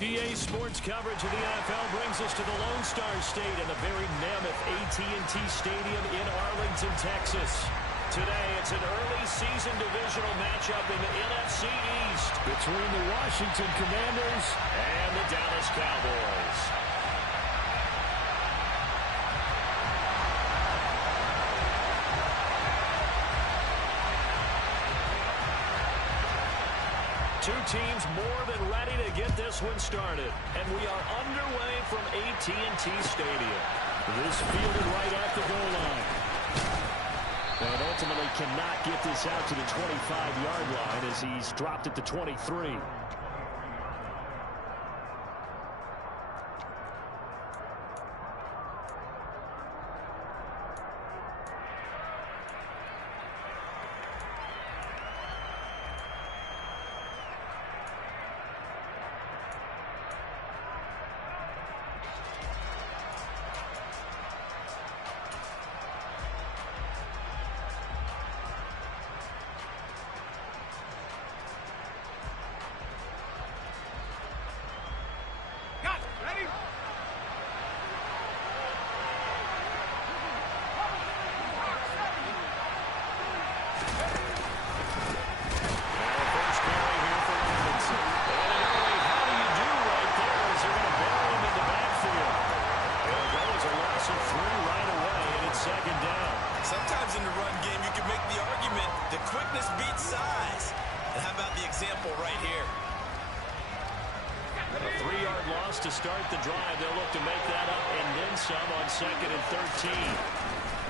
EA Sports coverage of the NFL brings us to the Lone Star State and the very mammoth AT&T Stadium in Arlington, Texas. Today, it's an early season divisional matchup in the NFC East between the Washington Commanders and the Dallas Cowboys. Two teams more than ready to get this one started. And we are underway from AT&T Stadium. This fielded right at the goal line. And ultimately cannot get this out to the 25-yard line as he's dropped at the 23. Sometimes in the run game, you can make the argument that quickness beats size. And how about the example right here? A 3-yard loss to start the drive. They'll look to make that up and then some on 2nd and 13.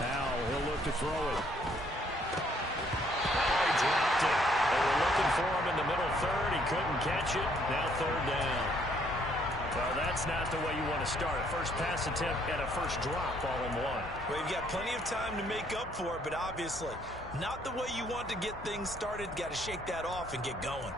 Now he'll look to throw it. Oh, he dropped it. They were looking for him in the middle third. He couldn't catch it. Now 3rd down. Well, that's not the way you want to start. A first pass attempt and a first drop all in one. Well, you've got plenty of time to make up for it, but obviously not the way you want to get things started. Got to shake that off and get going.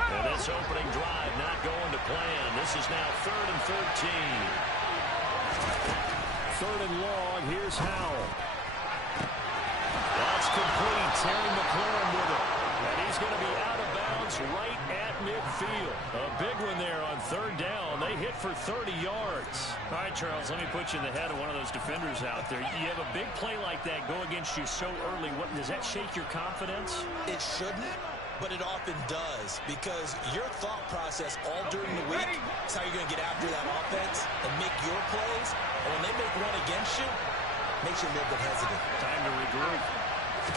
And this opening drive not going to plan. This is now 3rd and 13. 3rd and long. Here's Howell. That's complete. Terry McLaurin with it. And he's going to be out of bounds right at midfield. A big one there on 3rd down. They hit for 30 yards. All right, Charles, let me put you in the head of one of those defenders out there. You have a big play like that go against you so early. Does that shake your confidence? It shouldn't, but it often does, because your thought process all during the week is how you're going to get after that offense and make your plays. And when they make one against you, it makes you a little bit hesitant. Time to regroup. 1st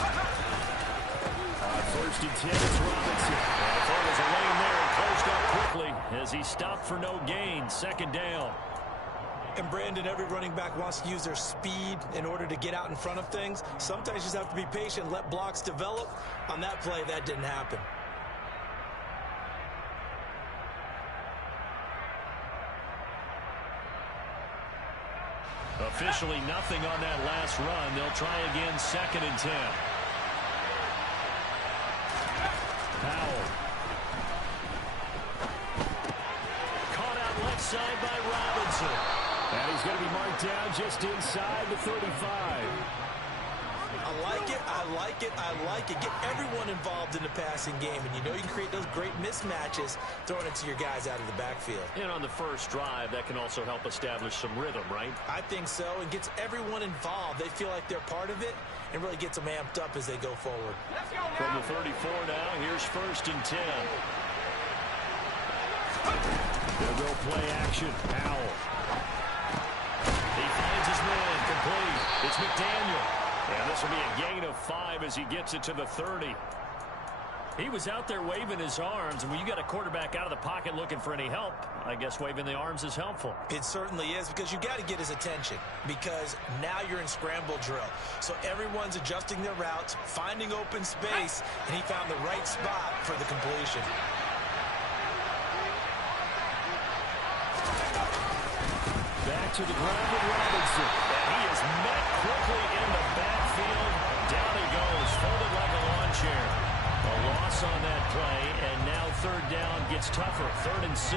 and 10, it's Robinson. And if there was a lane there, and closed up quickly as he stopped for no gain. 2nd down. And Brandon, every running back wants to use their speed in order to get out in front of things. Sometimes you just have to be patient, let blocks develop. On that play, that didn't happen. Officially nothing on that last run. They'll try again 2nd and 10. Powell. Caught out left side by Robinson. And he's going to be marked down just inside the 35. I like it, I like it, I like it. Get everyone involved in the passing game, and you know you can create those great mismatches throwing it to your guys out of the backfield. And on the first drive, that can also help establish some rhythm, right? I think so, and gets everyone involved. They feel like they're part of it, and really gets them amped up as they go forward. From the 34 now, here's 1st and 10. They'll go play action. Powell. He finds his man, complete. It's McDaniel. And this will be a gain of 5 as he gets it to the 30. He was out there waving his arms, and when you got a quarterback out of the pocket looking for any help, I guess waving the arms is helpful. It certainly is, because you got to get his attention, because now you're in scramble drill. So everyone's adjusting their routes, finding open space, and he found the right spot for the completion. Back to the ground with Robinson. And he is met quickly in the backfield. Down he goes, folded like a lawn chair. A loss on that play, and now 3rd down gets tougher. 3rd and 6.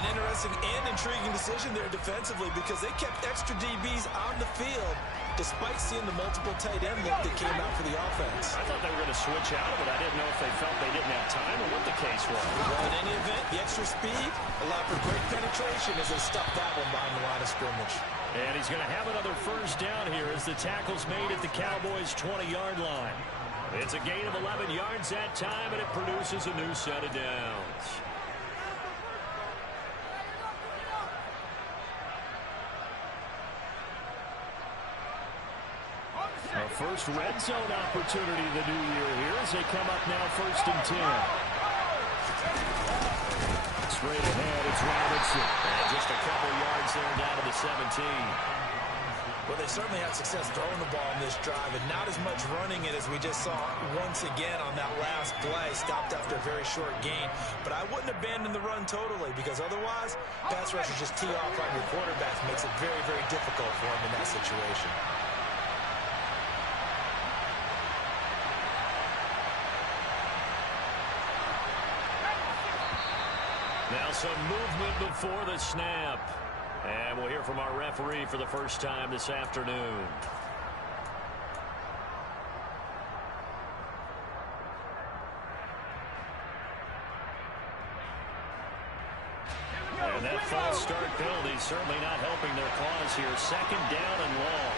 An interesting promising and intriguing decision there defensively because they kept extra DBs on the field despite seeing the multiple tight end look that came out for the offense. I thought they were going to switch out of it. I didn't know if they felt they didn't have time or what the case was. Well, in any event, the extra speed allowed for great penetration as they stuffed that one behind the line of scrimmage. And he's going to have another first down here as the tackle's made at the Cowboys' 20-yard line. It's a gain of 11 yards that time, and it produces a new set of downs. Our first red zone opportunity of the new year here as they come up now 1st and 10. Straight ahead, it's Robinson. And just a couple yards there down to the 17. Well, they certainly had success throwing the ball in this drive, and not as much running it as we just saw once again on that last play. Stopped after a very short gain. But I wouldn't abandon the run totally because otherwise, pass rushers just tee off on your quarterback. Makes it very, very difficult for him in that situation. Now some movement before the snap. And we'll hear from our referee for the first time this afternoon. And that false start penalty certainly not helping their cause here. 2nd down and long.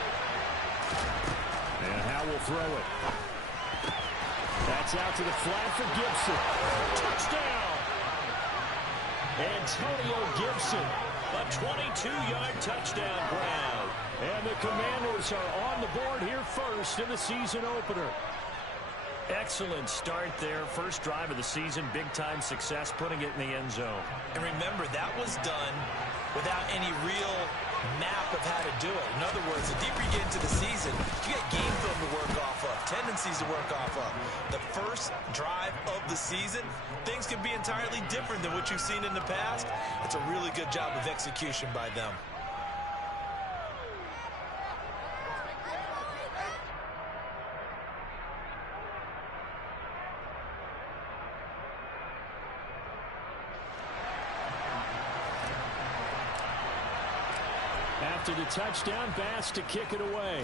And Howe will throw it. That's out to the flat for Gibson. Touchdown! Antonio Gibson, a 22-yard touchdown grab. And the Commanders are on the board here first in the season opener. Excellent start there. First drive of the season, big-time success, putting it in the end zone. And remember, that was done without any real map of how to do it. In other words, the deeper you get into the season, you get game film to work off of, tendencies to work off of. The first drive of the season, things can be entirely different than what you've seen in the past. It's a really good job of execution by them. After the touchdown, Bass to kick it away.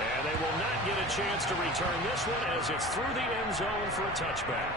And they will not get a chance to return this one as it's through the end zone for a touchback.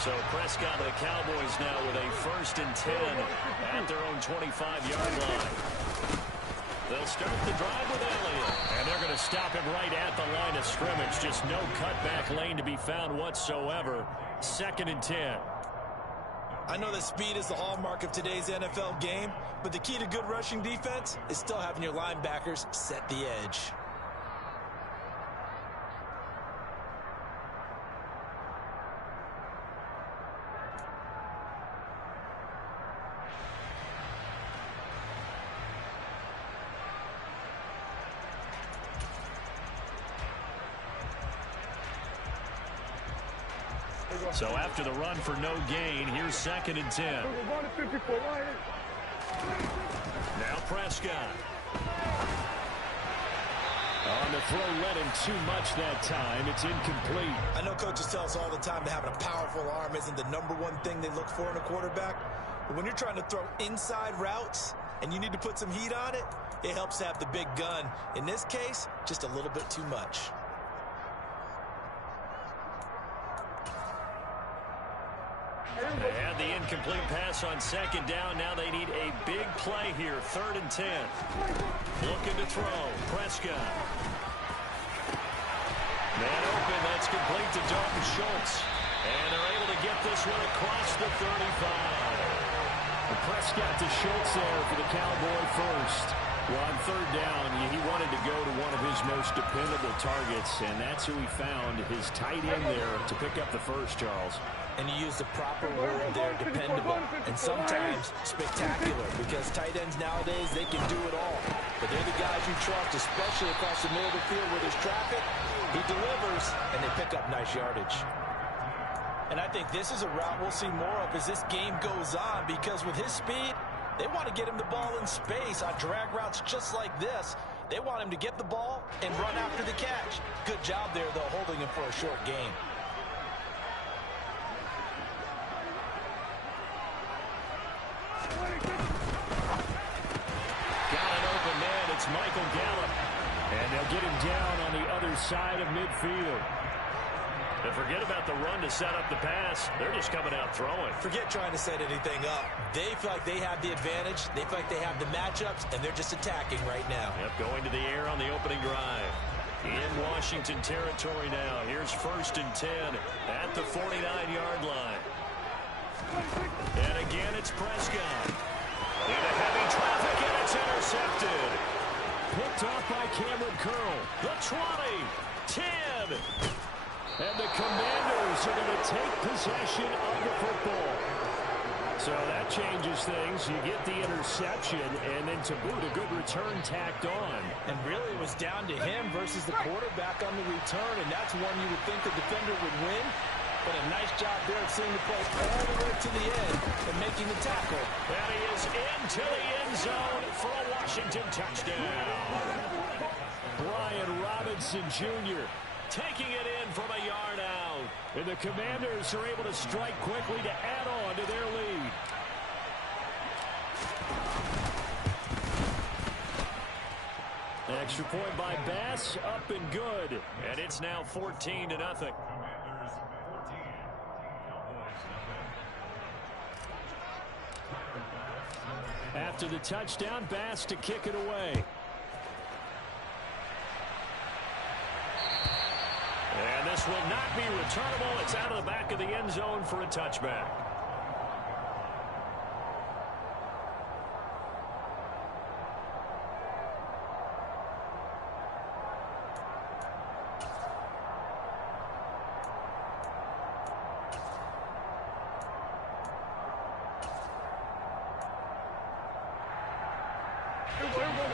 So Prescott and the Cowboys now with a 1st and 10 at their own 25-yard line. They'll start the drive with Elliott. And they're going to stop him right at the line of scrimmage. Just no cutback lane to be found whatsoever. 2nd and 10. I know that speed is the hallmark of today's NFL game, but the key to good rushing defense is still having your linebackers set the edge. So after the run for no gain, here's 2nd and 10. Now Prescott. On the throw, led him too much that time. It's incomplete. I know coaches tell us all the time that having a powerful arm isn't the #1 thing they look for in a quarterback. But when you're trying to throw inside routes and you need to put some heat on it, it helps to have the big gun. In this case, just a little bit too much. They had the incomplete pass on 2nd down. Now they need a big play here. 3rd and 10. Looking to throw. Prescott. Man open. That's complete to Dalton Schultz. And they're able to get this one across the 35. Prescott to Schultz there for the Cowboy first. Well, on 3rd down, he wanted to go to one of his most dependable targets, and that's who he found, his tight end there, to pick up the first, Charles. And you use the proper word there, dependable. And sometimes spectacular, because tight ends nowadays, they can do it all. But they're the guys you trust, especially across the middle of the field where there's traffic. He delivers, and they pick up nice yardage. And I think this is a route we'll see more of as this game goes on, because with his speed, they want to get him the ball in space on drag routes just like this. They want him to get the ball and run after the catch. Good job there, though, holding him for a short gain. Got an open man. It's Michael Gallup. And they'll get him down on the other side of midfield. And forget about the run to set up the pass. They're just coming out throwing. Forget trying to set anything up. They feel like they have the advantage. They feel like they have the matchups, and they're just attacking right now. Yep, going to the air on the opening drive. In Washington territory now. Here's 1st and 10 at the 49-yard line. And again, it's Prescott. Into heavy traffic, and it's intercepted. Picked off by Cameron Curl. The 20, 10. And the Commanders are going to take possession of the football. So that changes things. You get the interception, and then to boot, a good return tacked on. And really it was down to him versus the quarterback on the return, and that's one you would think the defender would win. But a nice job there of seeing the play all the way to the end and making the tackle. And he is into the end zone for a Washington touchdown. Brian Robinson Jr. taking it in from a yard out. And the Commanders are able to strike quickly to add on to their lead. Extra point by Bass, up and good. And it's now 14-0. After the touchdown, Bass to kick it away. And this will not be returnable. It's out of the back of the end zone for a touchback.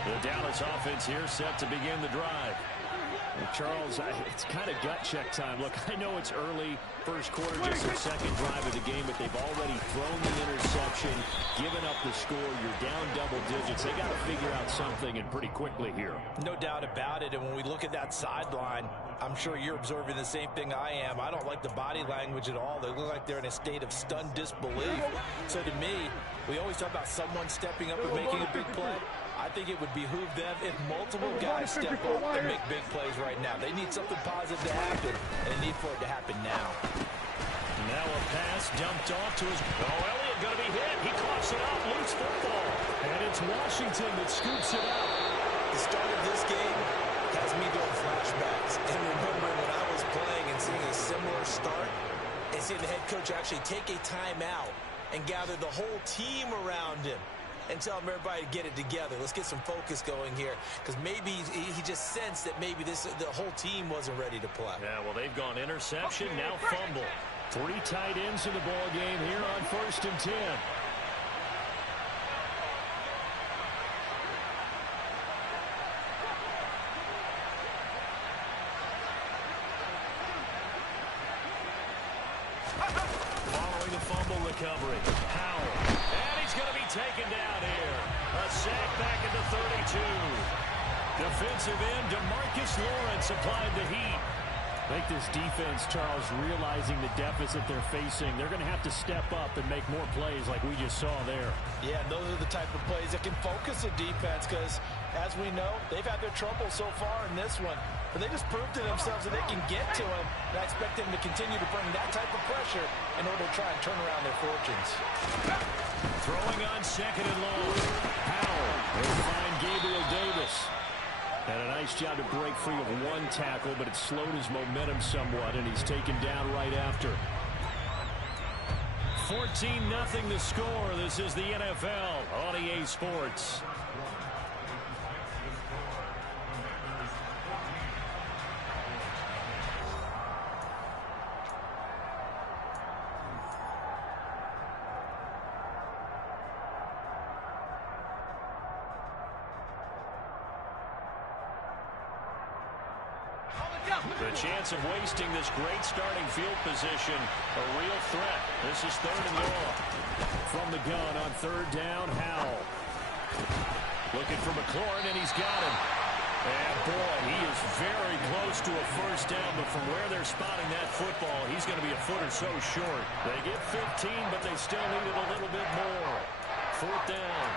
The Dallas offense here set to begin the drive. Charles, it's kind of gut check time. Look, I know it's early, first quarter, just their second drive of the game, but they've already thrown the interception, given up the score. You're down double digits. They got to figure out something, and pretty quickly here. No doubt about it, and when we look at that sideline, I'm sure you're observing the same thing I am. I don't like the body language at all. They look like they're in a state of stunned disbelief. So to me, we always talk about someone stepping up and making a big play. I think it would behoove them if multiple guys step up and make big plays right now. They need something positive to happen, and they need for it to happen now. Now a pass dumped off to his... Oh, Elliott going to be hit. He coughs it up. Loose football. And it's Washington that scoops it out. The start of this game has me doing flashbacks. And remembering when I was playing and seeing a similar start and seeing the head coach actually take a timeout and gather the whole team around him and tell him everybody to get it together. Let's get some focus going here, because maybe he just sensed that maybe the whole team wasn't ready to play. Yeah, well, they've gone interception, now fumble. 3 tight ends in the ball game here on 1st and 10. Following the fumble recovery, Howell. And he's going to be taken down here. A sack back at the 32. Defensive end, DeMarcus Lawrence applied the heat. I think this defense, Charles, realizing the deficit they're facing, they're going to have to step up and make more plays like we just saw there. Yeah, those are the type of plays that can focus a defense, because, as we know, they've had their trouble so far in this one. But they just proved to themselves that they can get to him, and I expect them to continue to bring that type of pressure in order to try and turn around their fortunes. Throwing on 2nd and long. Howell will find Gabriel Davis. And a nice job to break free of 1 tackle, but it slowed his momentum somewhat, and he's taken down right after. 14-0 the score. This is the NFL on EA Sports. The chance of wasting this great starting field position, a real threat. This is 3rd and long. From the gun on 3rd down, Howell. Looking for McLaurin, and he's got him. And, boy, he is very close to a first down, but from where they're spotting that football, he's going to be a foot or so short. They get 15, but they still need it a little bit more. 4th down.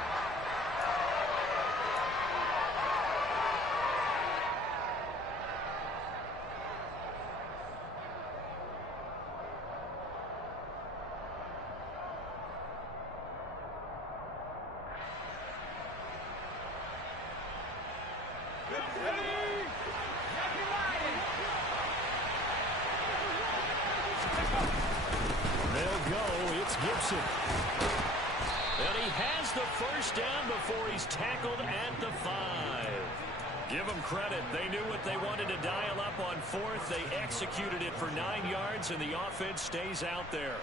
They'll go. It's Gibson. And he has the first down before he's tackled at the 5. Give them credit. They knew what they wanted to dial up on 4th. They executed it for 9 yards, and the offense stays out there.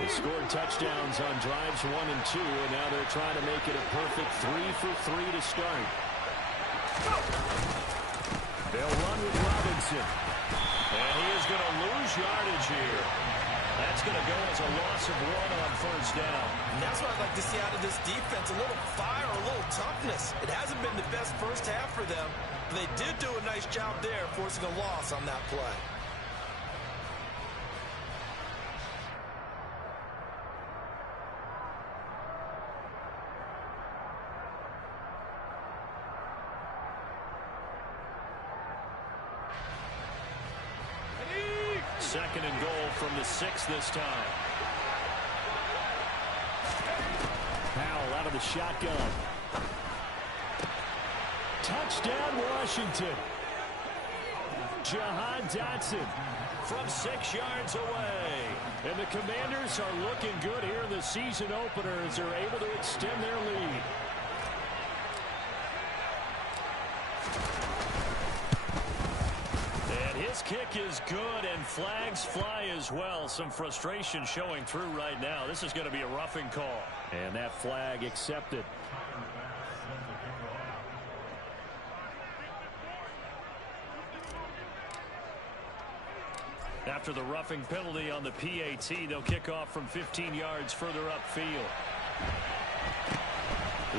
They scored touchdowns on drives 1 and 2, and now they're trying to make it a perfect 3 for 3 to start. They'll run with Robinson. And he is going to lose yardage here. That's going to go as a loss of 1 on first down. And that's what I'd like to see out of this defense, a little fire, a little toughness. It hasn't been the best first half for them, but they did do a nice job there forcing a loss on that play. Second and goal from the 6 this time. Powell out of the shotgun. Touchdown, Washington. Jahan Dotson from 6 yards away. And the Commanders are looking good here in the season opener as they're able to extend their lead. His kick is good, and flags fly as well. Some frustration showing through right now. This is going to be a roughing call. And that flag accepted. After the roughing penalty on the PAT, they'll kick off from 15 yards further upfield.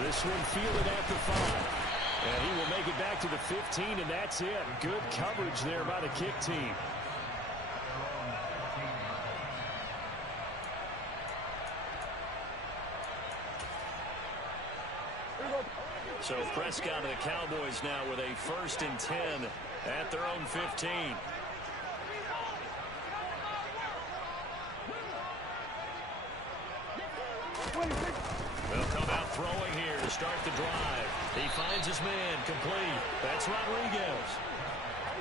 This one fielded at the 5. And he will make it back to the 15, and that's it. Good coverage there by the kick team. So Prescott and the Cowboys now with a 1st and 10 at their own 15. They'll come out throwing here to start the drive. He finds his man complete. That's Rodriguez.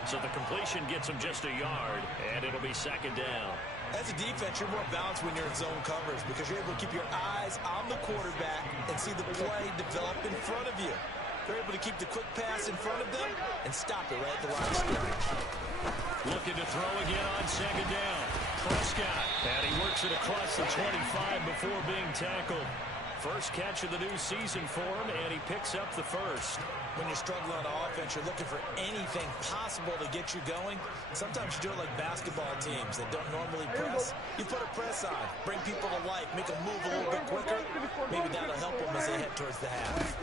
So the completion gets him just a yard, and it'll be 2nd down. As a defense, you're more balanced when you're in zone coverage because you're able to keep your eyes on the quarterback and see the play develop in front of you. They're able to keep the quick pass in front of them and stop it right at the line of scrimmage. Looking to throw again on 2nd down. Prescott, and he works it across the 25 before being tackled. First catch of the new season for him, and he picks up the 1st. When you're struggling on offense, you're looking for anything possible to get you going. Sometimes you do it like basketball teams that don't normally press. You put a press on, bring people to life, make them move a little bit quicker. Maybe that'll help them as they head towards the half.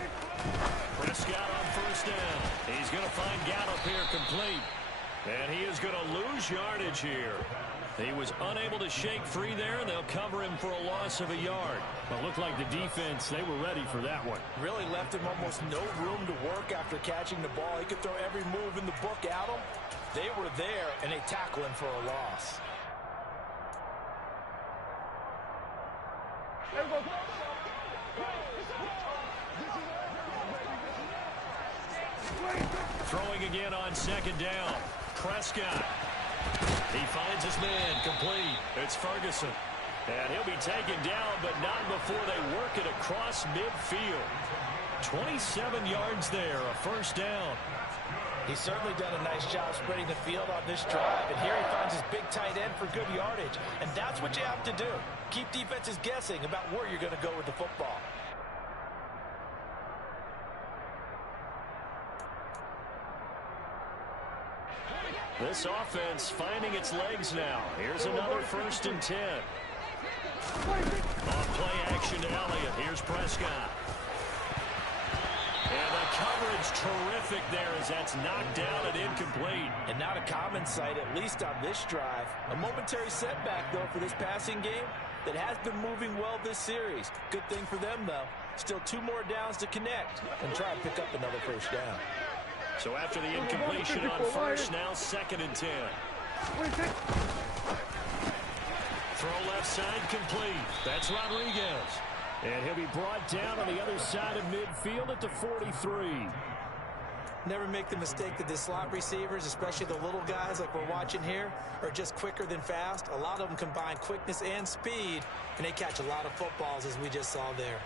Prescott on 1st down. He's going to find Gallup here complete. And he is going to lose yardage here. He was unable to shake free there, and they'll cover him for a loss of a yard. But looked like the defense, they were ready for that one. Really left him almost no room to work after catching the ball. He could throw every move in the book at him. They were there, and they tackle him for a loss. Throwing again on 2nd down. Prescott. He finds his man complete. It's Ferguson. And he'll be taken down, but not before they work it across midfield. 27 yards there, a first down. He's certainly done a nice job spreading the field on this drive. And here he finds his big tight end for good yardage. And that's what you have to do. Keep defenses guessing about where you're going to go with the football. This offense finding its legs now. Here's another 1st and 10. On play action to Elliott. Here's Prescott. And the coverage terrific there as that's knocked down and incomplete. And not a common sight, at least on this drive. A momentary setback, though, for this passing game that has been moving well this series. Good thing for them, though. Still 2 more downs to connect and try and pick up another first down. So after the incompletion on first, now 2nd and 10. Throw left side complete. That's Rodriguez. And he'll be brought down on the other side of midfield at the 43. Never make the mistake that the slot receivers, especially the little guys like we're watching here, are just quicker than fast. A lot of them combine quickness and speed, and they catch a lot of footballs, as we just saw there.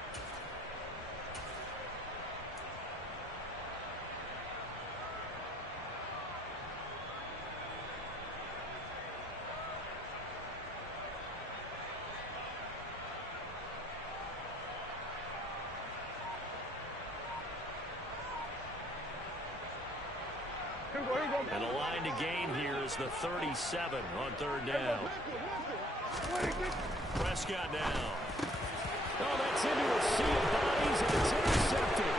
And the line to gain here is the 37 on 3rd down. Prescott now. Oh, that's into a sea of bodies, and it's intercepted.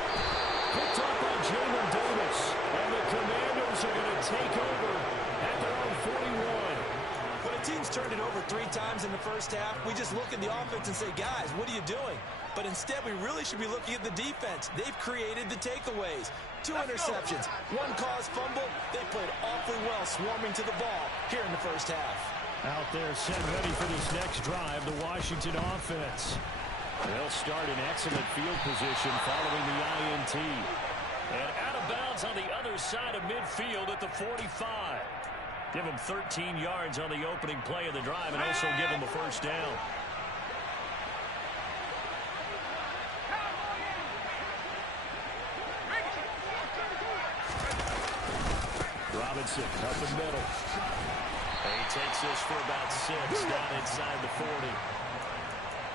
Picked up by Jalen Davis. And the Commanders are going to take over at their own 41. When a team's turned it over 3 times in the first half, we just look at the offense and say, guys, what are you doing? But instead, we really should be looking at the defense. They've created the takeaways. 2 interceptions, 1 caused fumble. They played awfully well swarming to the ball here in the first half. Out there set ready for this next drive, the Washington offense. They'll start in excellent field position following the INT. And out of bounds on the other side of midfield at the 45. Give them 13 yards on the opening play of the drive and also give them a first down. Robinson up the middle. And he takes this for about 6 down inside the 40.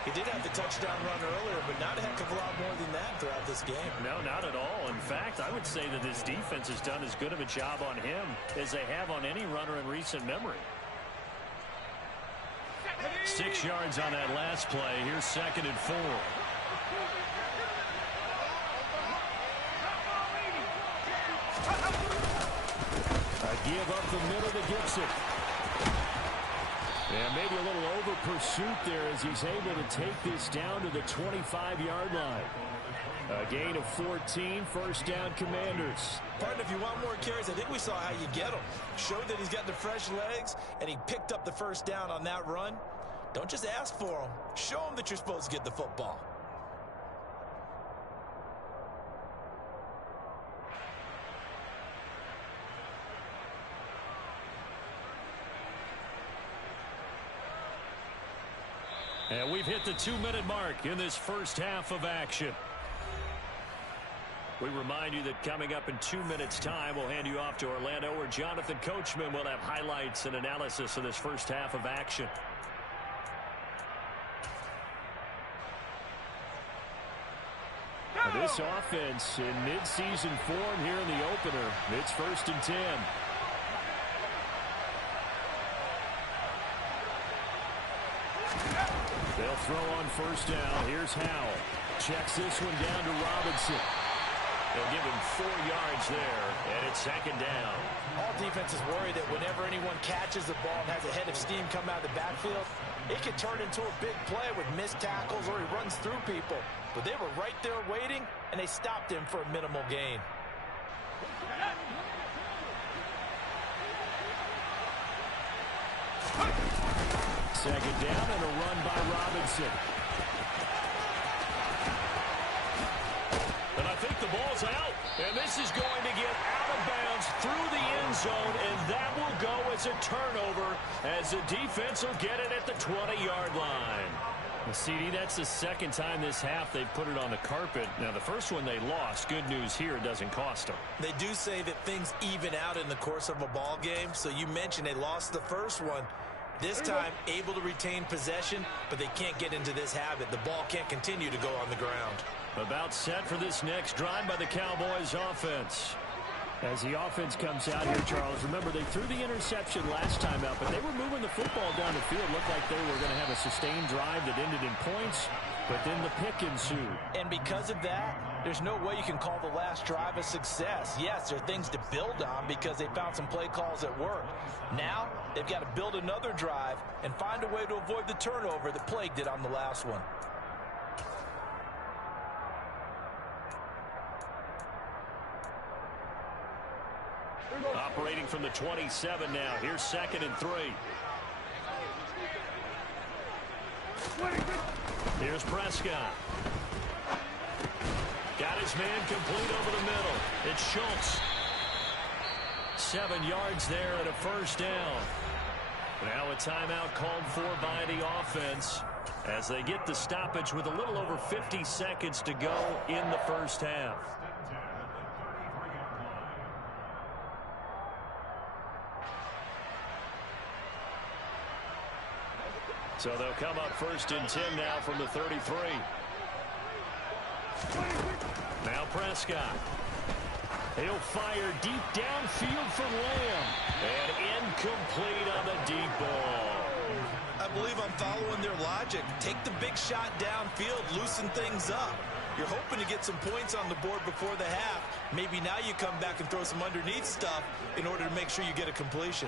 He did have the touchdown run earlier, but not a heck of a lot more than that throughout this game. No, not at all. In fact, I would say that this defense has done as good of a job on him as they have on any runner in recent memory. 6 yards on that last play. Here's 2nd and 4. A give up the middle to Gibson. And maybe a little over pursuit there as he's able to take this down to the 25-yard line. A gain of 14, first down Commanders. Partner, if you want more carries, I think we saw how you get them. Showed that he's got the fresh legs, and he picked up the first down on that run. Don't just ask for them. Show them that you're supposed to get the football. And we've hit the 2-minute mark in this first half of action. We remind you that coming up in 2 minutes' time, we'll hand you off to Orlando, where Jonathan Coachman will have highlights and analysis of this first half of action. Now this offense in midseason form here in the opener. It's 1st and 10. They'll throw on first down. Here's Howell. Checks this one down to Robinson. They'll give him 4 yards there, and it's 2nd down. All defenses worry that whenever anyone catches the ball and has a head of steam come out of the backfield, it can turn into a big play with missed tackles or he runs through people. But they were right there waiting, and they stopped him for a minimal gain. Second down and a run by Robinson. And I think the ball's out. And this is going to get out of bounds through the end zone, and that will go as a turnover as the defense will get it at the 20-yard line. Well, CD, that's the second time this half they've put it on the carpet. Now, the first one they lost. Good news here, it doesn't cost them. They do say that things even out in the course of a ball game. So you mentioned they lost the first one. This time, able to retain possession, but they can't get into this habit. The ball can't continue to go on the ground. About set for this next drive by the Cowboys offense. As the offense comes out here, Charles, remember they threw the interception last time out, but they were moving the football down the field. Looked like they were going to have a sustained drive that ended in points, but then the pick ensued. And because of that, there's no way you can call the last drive a success. Yes, there are things to build on because they found some play calls that work. Now, they've got to build another drive and find a way to avoid the turnover that plagued it on the last one. Operating from the 27 now. Here's 2nd and 3. Here's Prescott. Got his man complete over the middle. It's Schultz. 7 yards there and a first down. Now a timeout called for by the offense as they get the stoppage with a little over 50 seconds to go in the first half. So they'll come up 1st and 10 now from the 33. Now Prescott. He'll fire deep downfield for Lamb. And incomplete on the deep ball. I believe I'm following their logic. Take the big shot downfield, loosen things up. You're hoping to get some points on the board before the half. Maybe now you come back and throw some underneath stuff in order to make sure you get a completion.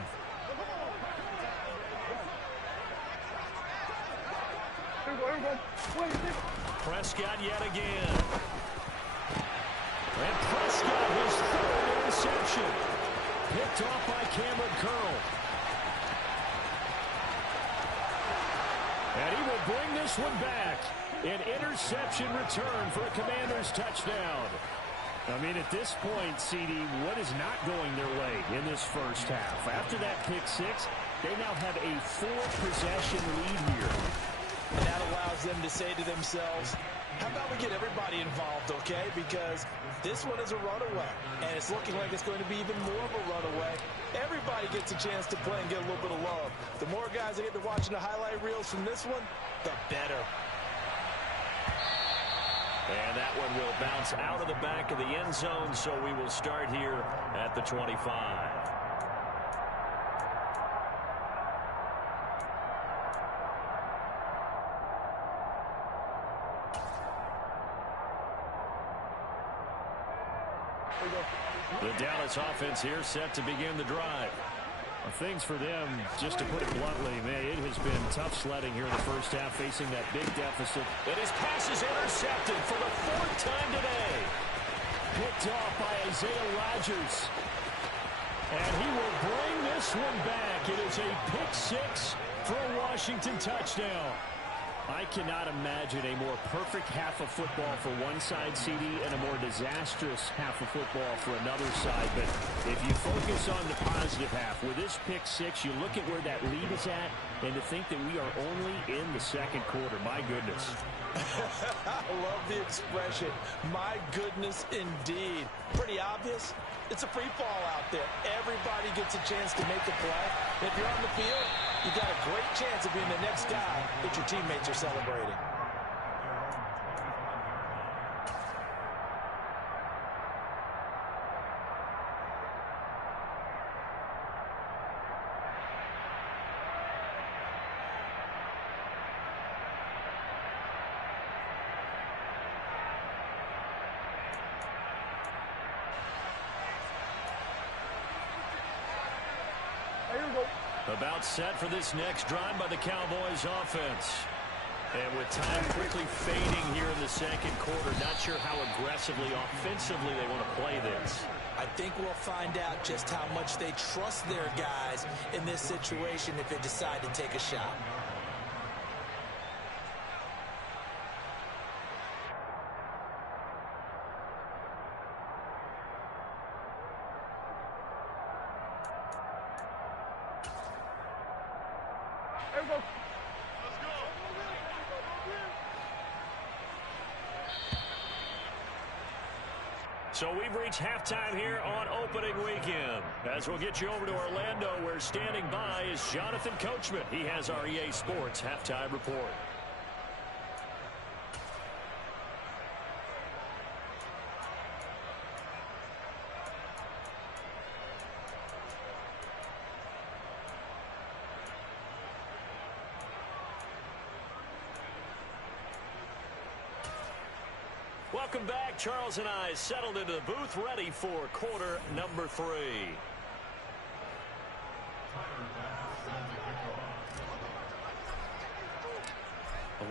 Prescott yet again. And Prescott, his 3rd interception. Picked off by Cameron Curl. And he will bring this one back. An interception return for a Commanders touchdown. I mean, at this point, CD, what is not going their way in this first half? After that pick 6, they now have a 4-possession lead here. And that allows them to say to themselves, how about we get everybody involved, okay? Because this one is a runaway, and it's looking like it's going to be even more of a runaway. Everybody gets a chance to play and get a little bit of love. The more guys that get to watching the highlight reels from this one, the better. And that one will bounce out of the back of the end zone, so we will start here at the 25. The Dallas offense here set to begin the drive. Well, things for them, just to put it bluntly, man, it has been tough sledding here in the first half, facing that big deficit. And his pass is intercepted for the 4th time today. Picked off by Isaiah Rodgers. And he will bring this one back. It is a pick 6 for a Washington touchdown. I cannot imagine a more perfect half of football for one side, CD, and a more disastrous half of football for another side. But if you focus on the positive half, with this pick 6, you look at where that lead is at, and to think that we are only in the 2nd quarter. My goodness. I love the expression. My goodness, indeed. Pretty obvious. It's a free fall out there. Everybody gets a chance to make a play. If you're on the field, you got a great chance of being the next guy that your teammates are celebrating. About set for this next drive by the Cowboys offense. And with time quickly fading here in the 2nd quarter, not sure how aggressively, offensively they want to play this. I think we'll find out just how much they trust their guys in this situation if they decide to take a shot. So we've reached halftime here on opening weekend. As we'll get you over to Orlando, where standing by is Jonathan Coachman. He has our EA Sports halftime report. Welcome back. Charles and I settled into the booth, ready for quarter number 3.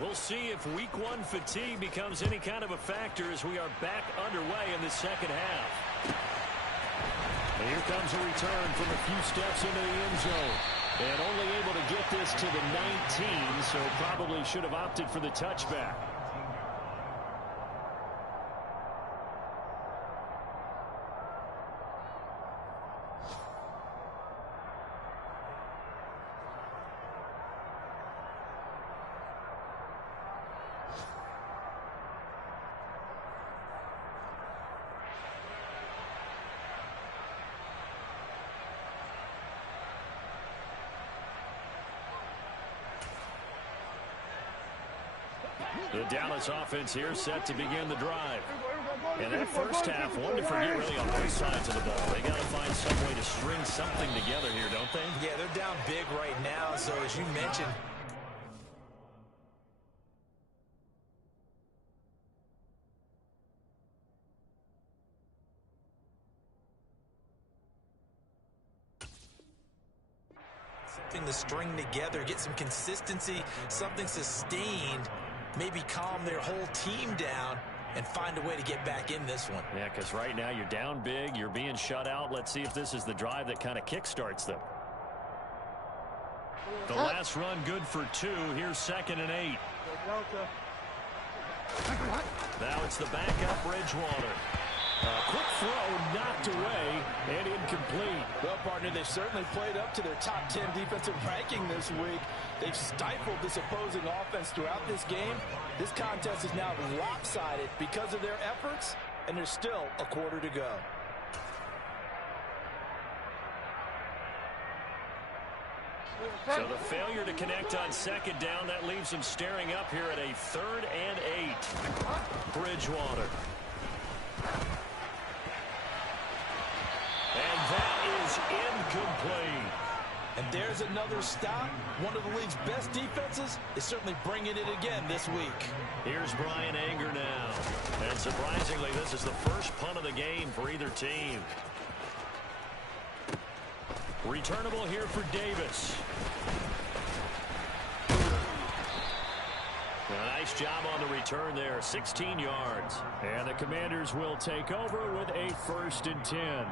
We'll see if week 1 fatigue becomes any kind of a factor as we are back underway in the second half. And here comes a return from a few steps into the end zone. And only able to get this to the 19, so probably should have opted for the touchback. The Dallas offense here set to begin the drive. And that first half, one to forget really on both sides of the ball. They got to find some way to string something together here, don't they? Yeah, they're down big right now, so as you mentioned, something to string together, get some consistency, something sustained, maybe calm their whole team down and find a way to get back in this one. Yeah, because right now you're down big, you're being shut out. Let's see if this is the drive that kind of kickstarts them. The last run good for 2. Here's 2nd and 8. Now it's the backup Bridgewater. Quick throw knocked away and incomplete. Well, partner, they've certainly played up to their top 10 defensive ranking this week. They've stifled this opposing offense throughout this game. This contest is now lopsided because of their efforts, and there's still a quarter to go. So the failure to connect on 2nd down, that leaves them staring up here at a 3rd and 8. Bridgewater. And that is incomplete. And there's another stop. One of the league's best defenses is certainly bringing it again this week. Here's Brian Anger now. And surprisingly, this is the first punt of the game for either team. Returnable here for Davis. A nice job on the return there, 16 yards. And the Commanders will take over with a 1st and 10.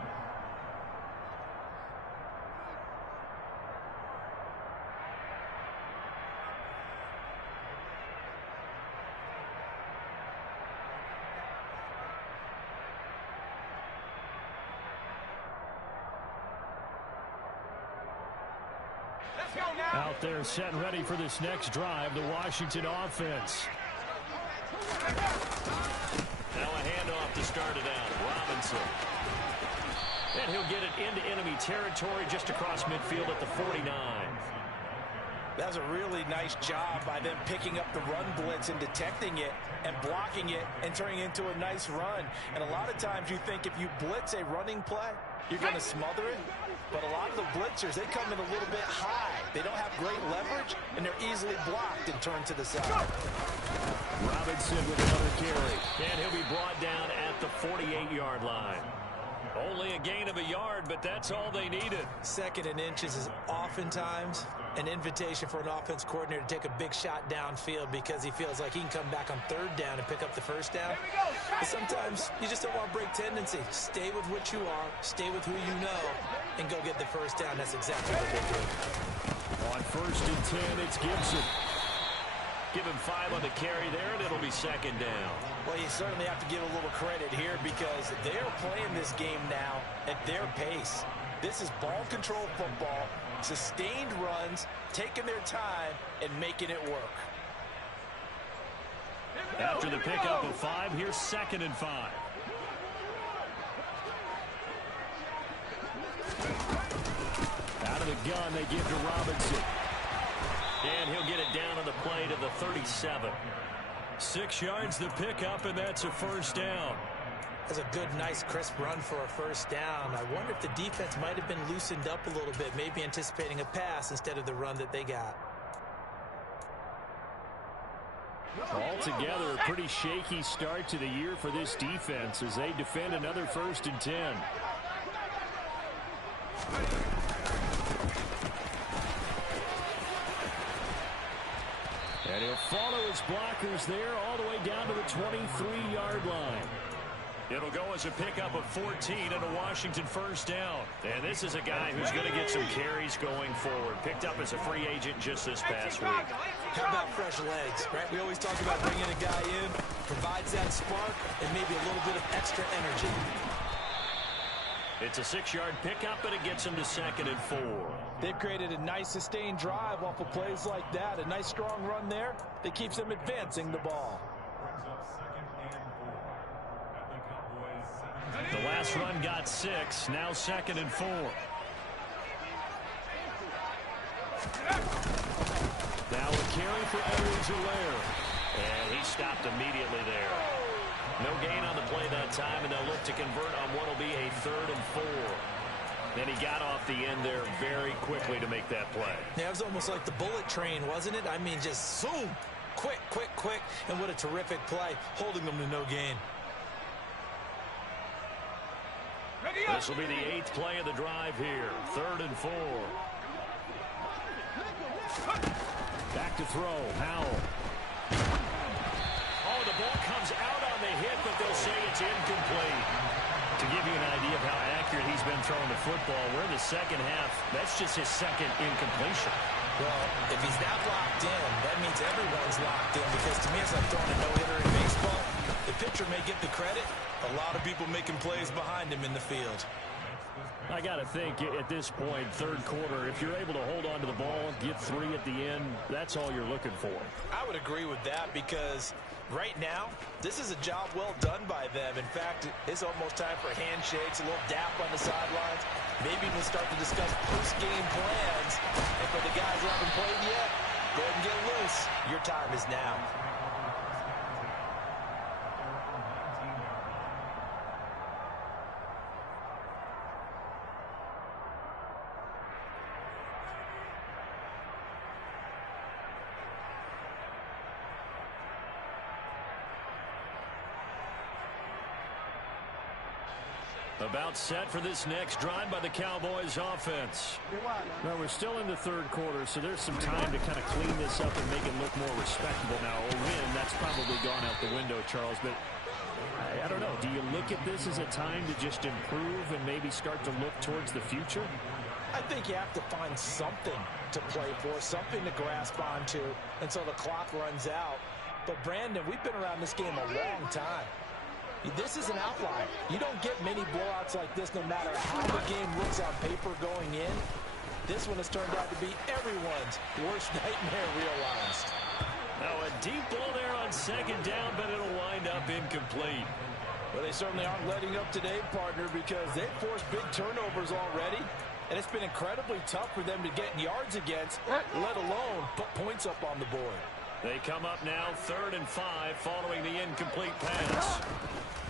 Out there set and ready for this next drive, the Washington offense. Now a handoff to start it out. Robinson. And he'll get it into enemy territory just across midfield at the 49. That's a really nice job by them picking up the run blitz and detecting it and blocking it and turning it into a nice run. And a lot of times you think if you blitz a running play, you're going to smother it. But a lot of the blitzers, they come in a little bit high. They don't have great leverage, and they're easily blocked and turned to the side. Robinson with another carry. And he'll be brought down at the 48-yard line. Only a gain of a yard, but that's all they needed. 2nd and inches is oftentimes an invitation for an offense coordinator to take a big shot downfield because he feels like he can come back on 3rd down and pick up the 1st down. But sometimes you just don't want to break tendency. Stay with what you are, stay with who you know, and go get the 1st down. That's exactly what they do. On 1st and 10, it's Gibson. Give him 5 on the carry there, and it'll be 2nd down. Well, you certainly have to give a little credit here because they're playing this game now at their pace. This is ball control football. Sustained runs, taking their time, and making it work. After the pickup of 5, here's 2nd and 5. Out of the gun, they give to Robinson. And he'll get it down on the play to the 37. 6 yards the pickup, and that's a first down. That's a good, nice, crisp run for a first down. I wonder if the defense might have been loosened up a little bit, maybe anticipating a pass instead of the run that they got. Altogether, a pretty shaky start to the year for this defense as they defend another 1st and 10. And he'll follow his blockers there all the way down to the 23-yard line. It'll go as a pickup of 14 and a Washington first down. And this is a guy who's going to get some carries going forward. Picked up as a free agent just this past week. How about fresh legs, right? We always talk about bringing a guy in, provides that spark, and maybe a little bit of extra energy. It's a 6-yard pickup, and it gets him to 2nd and 4. They've created a nice sustained drive off of plays like that. A nice strong run there that keeps them advancing the ball. The last run got 6. Now 2nd and 4. Now a carry for Edwards-Helaire. And he stopped immediately there. No gain on the play that time, and they'll look to convert on what will be a 3rd and 4. Then he got off the end there very quickly to make that play. Yeah, it was almost like the bullet train, wasn't it? I mean, just zoom. Quick, quick, quick. And what a terrific play, holding them to no gain. This will be the 8th play of the drive here. 3rd and 4. Back to throw. Howell. Oh, the ball comes out on the hit, but they'll say it's incomplete. To give you an idea of how accurate he's been throwing the football, we're in the second half. That's just his 2nd incompletion. Well, if he's that locked in, that means everyone's locked in, because to me it's like throwing a no-hitter in baseball. The pitcher may get the credit. A lot of people making plays behind him in the field. I got to think at this point, 3rd quarter, if you're able to hold on to the ball, get 3 at the end, that's all you're looking for. I would agree with that, because right now, this is a job well done by them. In fact, it's almost time for handshakes, a little dap on the sidelines. Maybe we'll start to discuss post-game plans. And for the guys who haven't played yet, go ahead and get loose. Your time is now. About set for this next drive by the Cowboys offense. Well, we're still in the 3rd quarter, so there's some time to kind of clean this up and make it look more respectable now. A win, that's probably gone out the window, Charles, but I don't know. Do you look at this as a time to just improve and maybe start to look towards the future? I think you have to find something to play for, something to grasp onto until the clock runs out. But, Brandon, we've been around this game a long time. This is an outlier. You don't get many blowouts like this no matter how the game looks on paper going in. This one has turned out to be everyone's worst nightmare realized. Now a deep ball there on 2nd down, but it'll wind up incomplete. Well, they certainly aren't letting up today, partner, because they've forced big turnovers already. And it's been incredibly tough for them to get yards against, let alone put points up on the board. They come up now 3rd and 5 following the incomplete pass.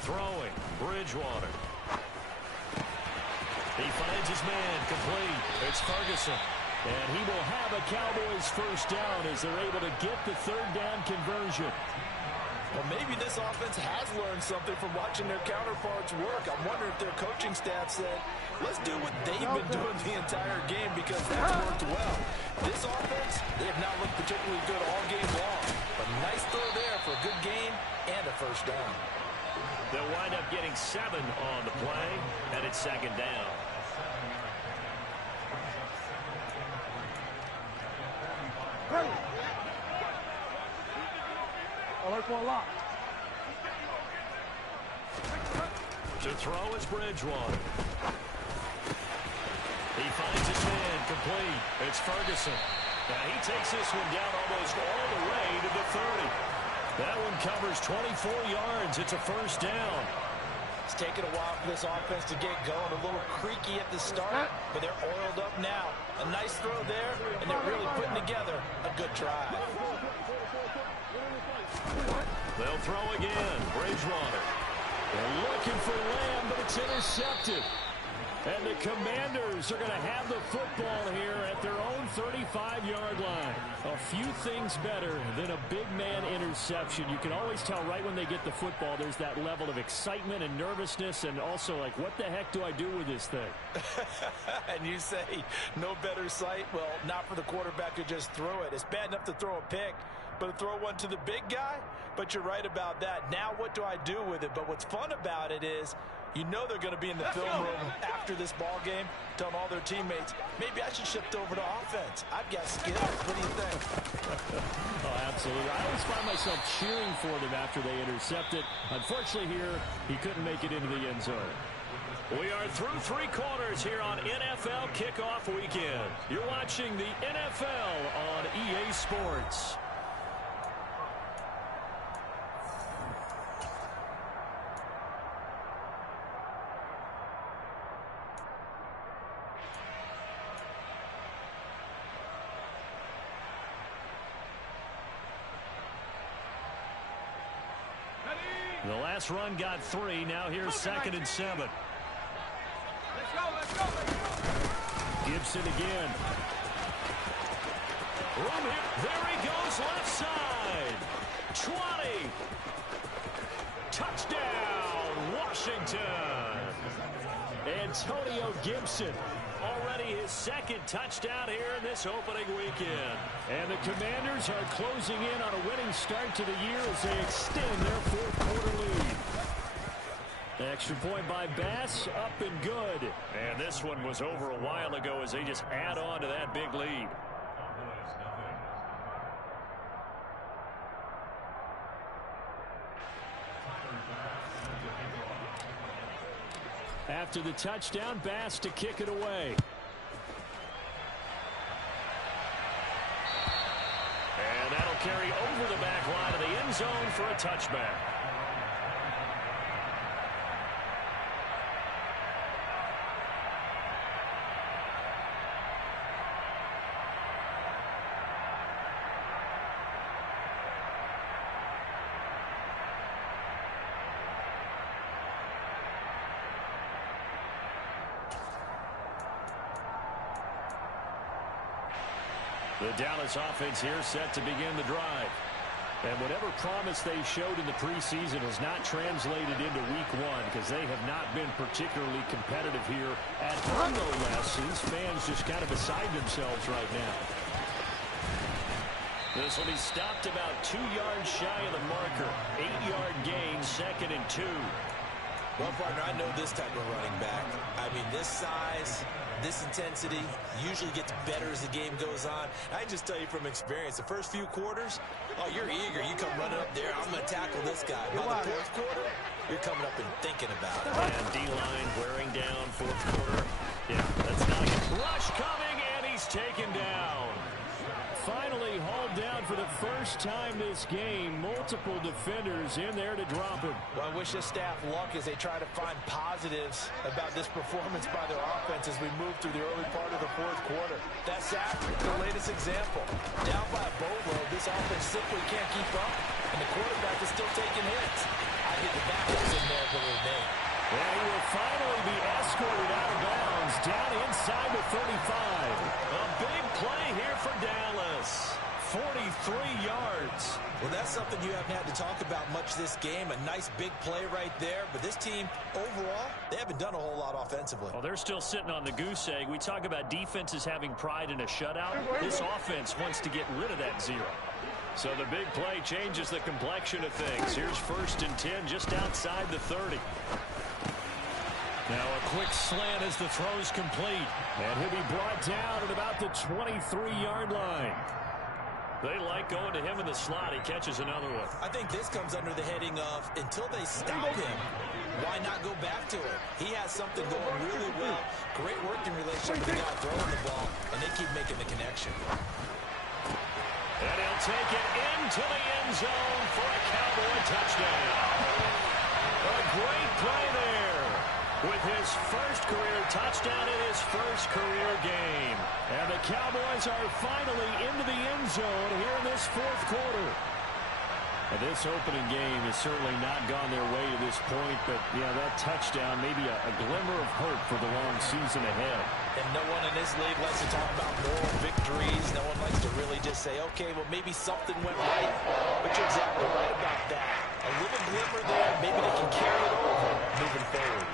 Throwing, Bridgewater. He finds his man, complete. It's Ferguson. And he will have a Cowboys first down as they're able to get the 3rd down conversion. Well, maybe this offense has learned something from watching their counterparts work. I'm wondering if their coaching staff said, let's do what they've been doing the entire game, because that's worked well. This offense, they have not looked particularly good all game long. But a nice throw there for a good gain and a first down. They'll wind up getting 7 on the play, and it's 2nd down. To throw is Bridgewater. He finds his man, complete. Ferguson. Now he takes this one down almost all the way to the 30. That one covers 24 yards. It's a first down. It's taken a while for this offense to get going. A little creaky at the start, but they're oiled up now. A nice throw there, and they're really putting together a good drive. They'll throw again. Bridgewater. They're looking for Lamb, but it's intercepted. And the Commanders are going to have the football here at their own 35-yard line. A few things better than a big man interception. You can always tell right when they get the football, there's that level of excitement and nervousness, and also like, what the heck do I do with this thing? And you say no better sight? Well, not for the quarterback to just throw it. It's bad enough to throw a pick, but to throw one to the big guy? But you're right about that. Now what do I do with it? But what's fun about it is, you know they're going to be in the film room after this ball game, telling all their teammates, maybe I should shift over to offense. I've got skills. What do you think? Oh, absolutely. I always find myself cheering for them after they intercept it. Unfortunately here, he couldn't make it into the end zone. We are through three quarters here on NFL Kickoff Weekend. You're watching the NFL on EA Sports. The last run got 3. Now here's 2nd and 7. Let's go. Gibson again. Room here. There he goes, left side. 20. Touchdown, Washington. Antonio Gibson. Already his 2nd touchdown here in this opening weekend. And the Commanders are closing in on a winning start to the year as they extend their 4th quarter lead. Extra point by Bass, up and good. And this one was over a while ago as they just add on to that big lead. After the touchdown, Bass to kick it away. And that'll carry over the back line of the end zone for a touchback. The Dallas offense here set to begin the drive. And whatever promise they showed in the preseason has not translated into week 1 because they have not been particularly competitive here at home, no less, since fans just kind of beside themselves right now. This will be stopped about 2 yards shy of the marker. 8-yard gain, 2nd and 2. Well, partner, I know this type of running back. I mean, this size, this intensity usually gets better as the game goes on. I just tell you from experience, the first few quarters, oh, you're eager. You come running up there, I'm going to tackle this guy. By the 4th quarter, you're coming up and thinking about it. And D-line wearing down 4th quarter. Yeah, that's not a good rush coming, and he's taken down. Finally hauled down for the first time this game. Multiple defenders in there to drop him. Well, I wish this staff luck as they try to find positives about this performance by their offense as we move through the early part of the 4th quarter. That sack, the latest example. Down by a boatload, this offense simply can't keep up, and the quarterback is still taking hits. I think the backups in there for the name. And he will finally be escorted out of bounds down inside the 35. A big play here for Dallas. 43 yards. Well, that's something you haven't had to talk about much this game. A nice big play right there. But this team, overall, they haven't done a whole lot offensively. Well, they're still sitting on the goose egg. We talk about defenses having pride in a shutout. This offense wants to get rid of that 0. So the big play changes the complexion of things. Here's 1st and 10 just outside the 30. Now a quick slant as the throw's complete. And he'll be brought down at about the 23-yard line. They like going to him in the slot. He catches another one. I think this comes under the heading of until they stop him, why not go back to it? He has something going really well. Great working relationship matchup with the guy throwing the ball, and they keep making the connection. And he'll take it into the end zone for a Cowboy touchdown. A great play there with his first career touchdown in his first career game. And the Cowboys are finally into the end zone here in this fourth quarter. And this opening game has certainly not gone their way to this point, but, yeah, that touchdown, maybe a glimmer of hope for the long season ahead. And no one in this league likes to talk about moral victories. No one likes to really just say, okay, well, maybe something went right. But you're exactly right about that. A little glimmer there, maybe they can carry it over moving forward.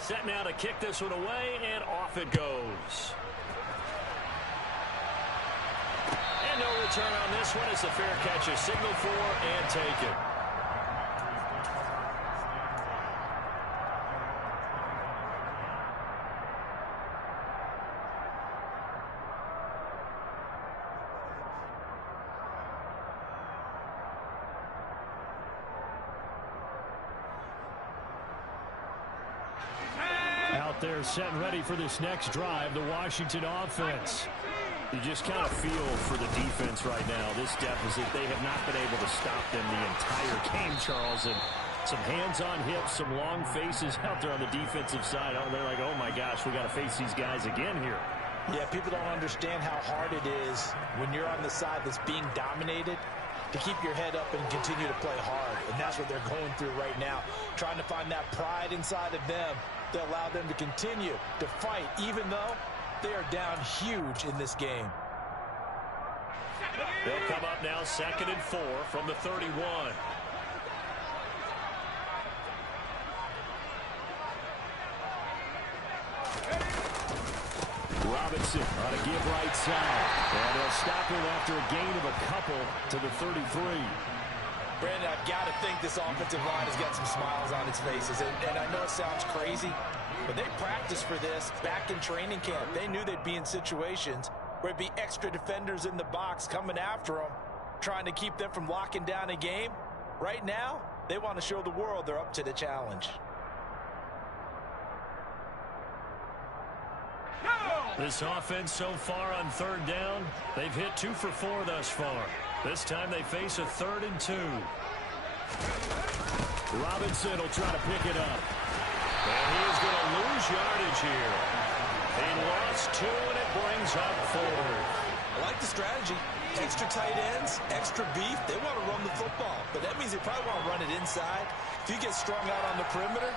Set now to kick this one away, and off it goes. And no return on this one as the fair catch is signaled for and taken. Out there set and ready for this next drive, the Washington offense. You just kind of feel for the defense right now. This deficit, they have not been able to stop them the entire game, Charles. And some hands on hips, some long faces out there on the defensive side. Oh, they're like, oh my gosh, we got to face these guys again here. Yeah, people don't understand how hard it is when you're on the side that's being dominated to keep your head up and continue to play hard. And that's what they're going through right now, trying to find that pride inside of them to allow them to continue to fight, even though they are down huge in this game. They'll come up now 2nd and 4 from the 31. Robinson on a give right side. And they'll stop him after a gain of a couple to the 33. Brandon, I've got to think this offensive line has got some smiles on its faces. And I know it sounds crazy, but they practiced for this back in training camp. They knew they'd be in situations where it'd be extra defenders in the box coming after them, trying to keep them from locking down a game. Right now, they want to show the world they're up to the challenge. This offense so far on 3rd down, they've hit 2 for 4 thus far. This time they face a 3rd and 2. Robinson will try to pick it up. And he is going to lose yardage here. He lost 2, and it brings up 4. I like the strategy. Extra tight ends, extra beef. They want to run the football, but that means they probably want to run it inside. If you get strung out on the perimeter,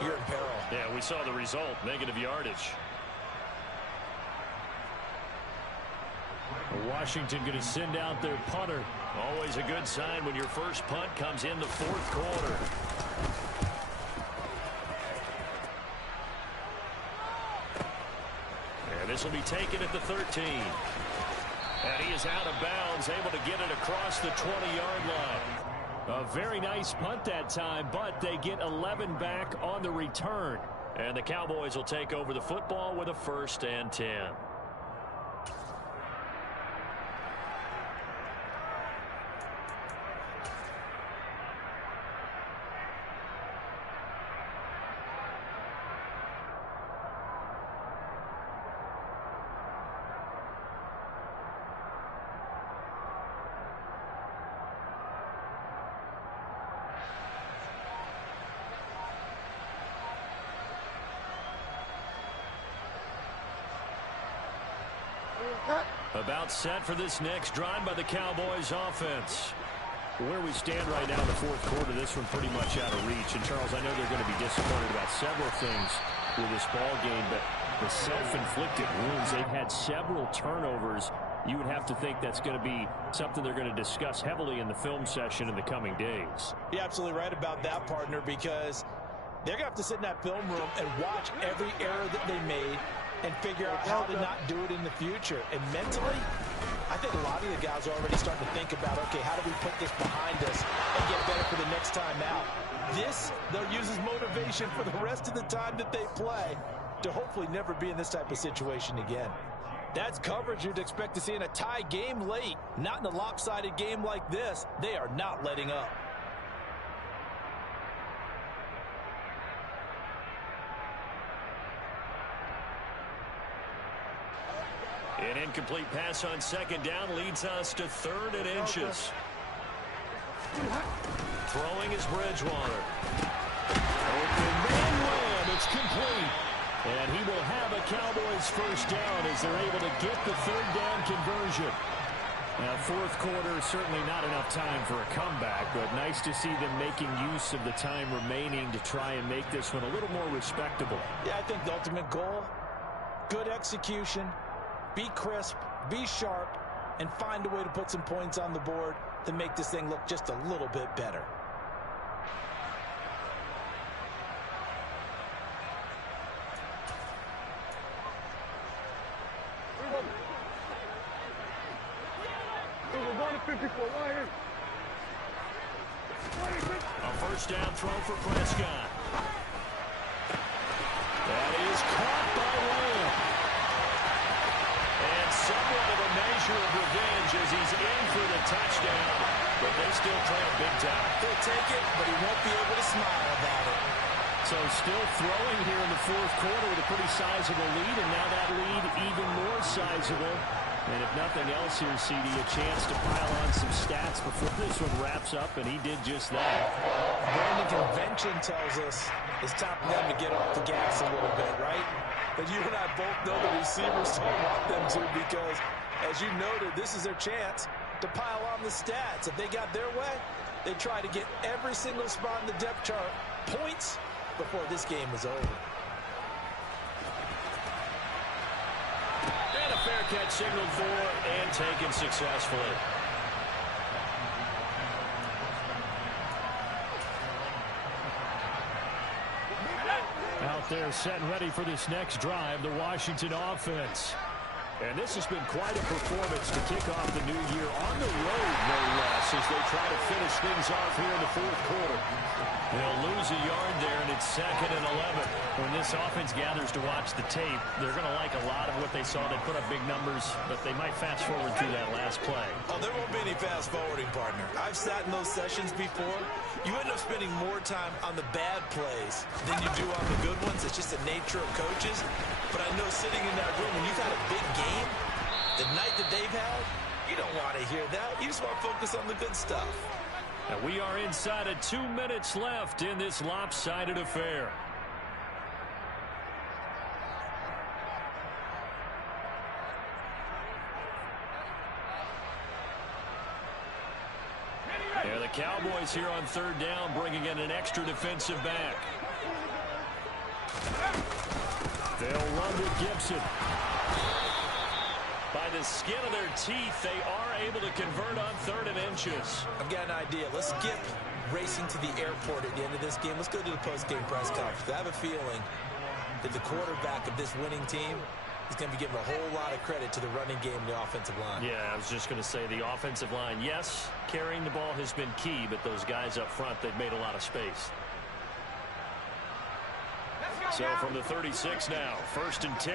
you're in peril. Yeah, we saw the result, negative yardage. Washington going to send out their punter. Always a good sign when your first punt comes in the 4th quarter. And this will be taken at the 13. And he is out of bounds, able to get it across the 20-yard line. A very nice punt that time, but they get 11 back on the return. And the Cowboys will take over the football with a 1st and 10. About set for this next drive by the Cowboys offense. Where we stand right now in the 4th quarter, this one pretty much out of reach. And, Charles, I know they're going to be disappointed about several things with this ball game, but the self-inflicted wounds, they've had several turnovers. You would have to think that's going to be something they're going to discuss heavily in the film session in the coming days. You're absolutely right about that, partner, because they're going to have to sit in that film room and watch every error that they made and figure out how to not do it in the future. And mentally, I think a lot of the guys are already starting to think about, okay, how do we put this behind us next time out. This, they'll use as motivation for the rest of the time that they play to hopefully never be in this type of situation again. That's coverage you'd expect to see in a tie game late. Not in a lopsided game like this. They are not letting up. An incomplete pass on second down leads us to 3rd and inches. Throwing is Bridgewater. Open man run. It's complete. And he will have a Cowboys first down as they're able to get the 3rd down conversion. Now, 4th quarter, certainly not enough time for a comeback, but nice to see them making use of the time remaining to try and make this one a little more respectable. Yeah, I think the ultimate goal, good execution, be crisp, be sharp, and find a way to put some points on the board to make this thing look just a little bit better. A first down throw for Prescott. That is caught by Lamb. And somewhat of a measure of revenge as he's in for the touchdown. But they still trail big time. He'll take it, but he won't be able to smile about it. So still throwing here in the 4th quarter with a pretty sizable lead, and now that lead even more sizable. And if nothing else here, CD, a chance to pile on some stats before this one wraps up, and he did just that. Brandon, convention tells us it's time for them to get off the gas a little bit, right? But you and I both know the receivers don't want them to because, as you noted, this is their chance to pile on the stats. If they got their way, they try to get every single spot in the depth chart points before this game is over. And a fair catch signaled for and taken successfully. Out there set and ready for this next drive, the Washington offense. And this has been quite a performance to kick off the new year on the road, no less, as they try to finish things off here in the 4th quarter. They'll lose a yard there, and it's 2nd and 11. When this offense gathers to watch the tape, they're going to like a lot of what they saw. They put up big numbers, but they might fast forward through that last play. Oh, there won't be any fast forwarding, partner. I've sat in those sessions before. You end up spending more time on the bad plays than you do on the good ones. It's just the nature of coaches. But I know sitting in that room, when you've had a big game, the night that they've had, you don't want to hear that. You just want to focus on the good stuff. And we are inside of 2 minutes left in this lopsided affair. Yeah, the Cowboys here on 3rd down, bringing in an extra defensive back. They'll run with Gibson. By the skin of their teeth, they are able to convert on 3rd and inches. I've got an idea. Let's skip racing to the airport at the end of this game. Let's go to the post-game press conference. I have a feeling that the quarterback of this winning team is going to be given a whole lot of credit to the running game and the offensive line. Yeah, I was just going to say the offensive line, yes, carrying the ball has been key, but those guys up front, they've made a lot of space. So from the 36 now, 1st and 10.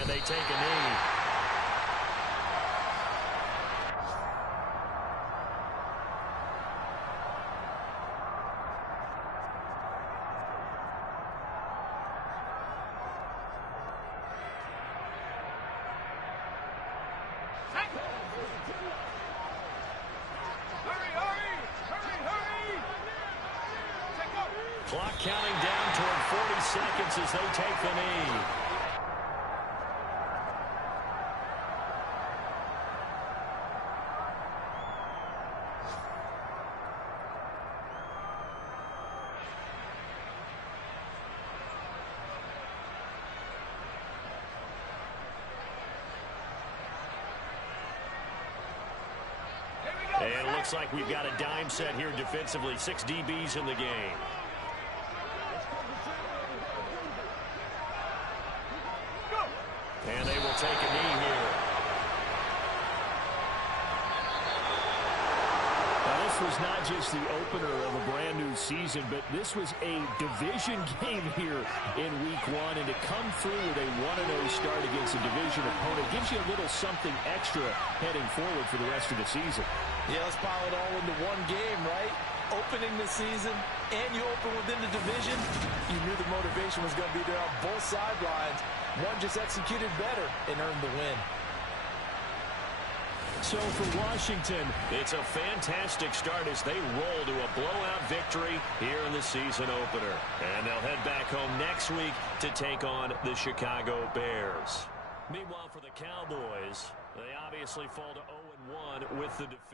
And they take a knee. Clock counting down toward 40 seconds as they take the knee. And it looks like we've got a dime set here defensively. 6 DBs in the game. And they will take a knee here. this was not just the opener of a brand new season, but this was a division game here in week 1. And to come through with a 1-0 start against a division opponent gives you a little something extra heading forward for the rest of the season. Yeah, let's pile it all into one game, right? Opening the season, and you open within the division. You knew the motivation was going to be there on both sidelines. One just executed better and earned the win. So for Washington, it's a fantastic start as they roll to a blowout victory here in the season opener. And they'll head back home next week to take on the Chicago Bears. Meanwhile, for the Cowboys, they obviously fall to 0-1 with the defeat.